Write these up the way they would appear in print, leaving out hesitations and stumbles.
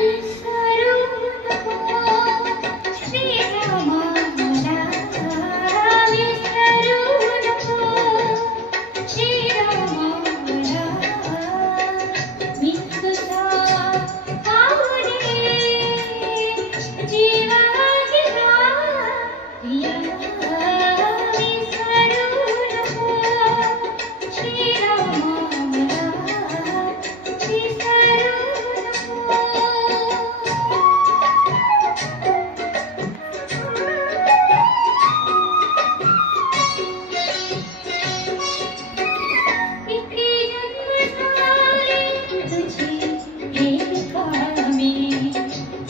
विसरू नको श्रीरामा मला विसरू नको श्रीरामा मला मी तुझा पावणे जीवा हिरा प्रिया विसरू नको श्रीरामा मला विसरू किती जन्म झाले तुझी एक कामी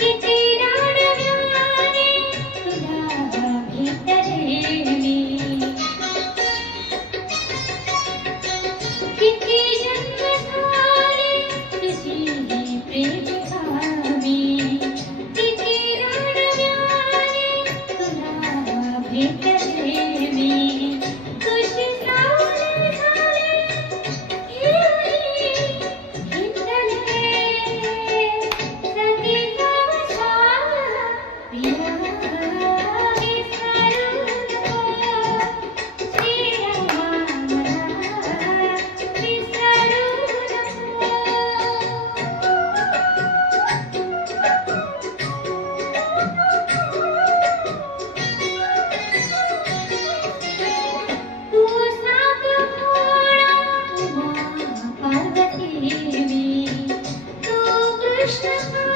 किती रडव्याने तुला भेटले मी किती जन्म झाले तुझी प्रेम कामी किती रडव्याने तुला भेटले मी तुझी सावली झाली पार्वती तू कृष्ण